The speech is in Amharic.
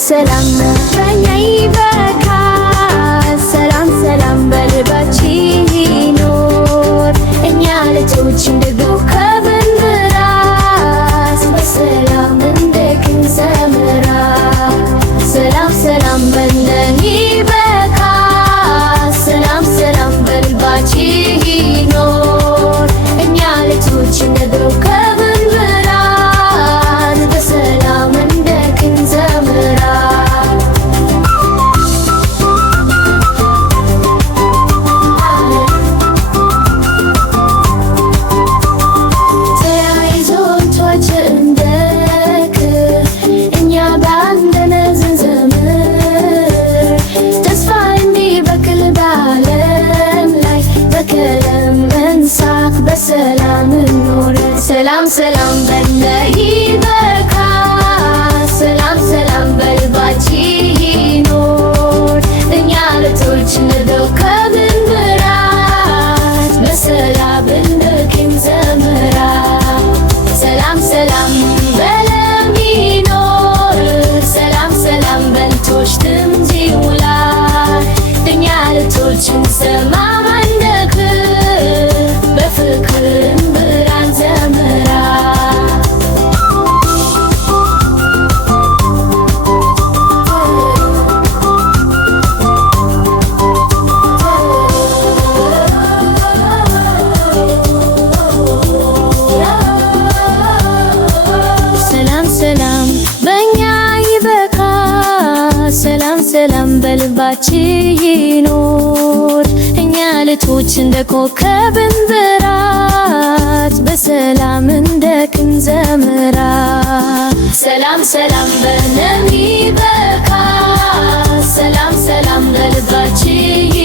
ሰላም በእኛ ይበካል ሰላም ሰላም በልባችን ይኖር እኛ ልጆች እንደ ኮከብ እንብራስ በሰላም እንደ ክንዘምራ ሰላም ሰላም በእኛን ይበካል ሰላም ሰላም በልባችን ይኖር እኛ ልጆች እንደ ኮከብ እንብራስ በሰላም እንደ ክንዘምራ በሰላም እንኖር ሰላም ሰላም በእኛ ይበካል ሰላም ሰላም በልባችን ይኖር እኛ ልጆች እንደ ኮከብ እንብራስ በሰላም እንደ ክንዘምራ ሰላም ሰላም በለም ይኖር ሰላም ሰላም በልቶች ድምፅ ይውላል እኛ ልጆች እንሰማማ በፍቅርን ብርሃን ዘምራ ሰላም ሰላም በእኛ ይበካል ሰላም ሰላም በልባችን ይኖር እኛ ልጆች እንደ ኮከብ እንብራስ በሰላም እንደ ክንዘምራ ሰላም ሰላም በእኛ ይበካል ሰላም ሰላም በልባችን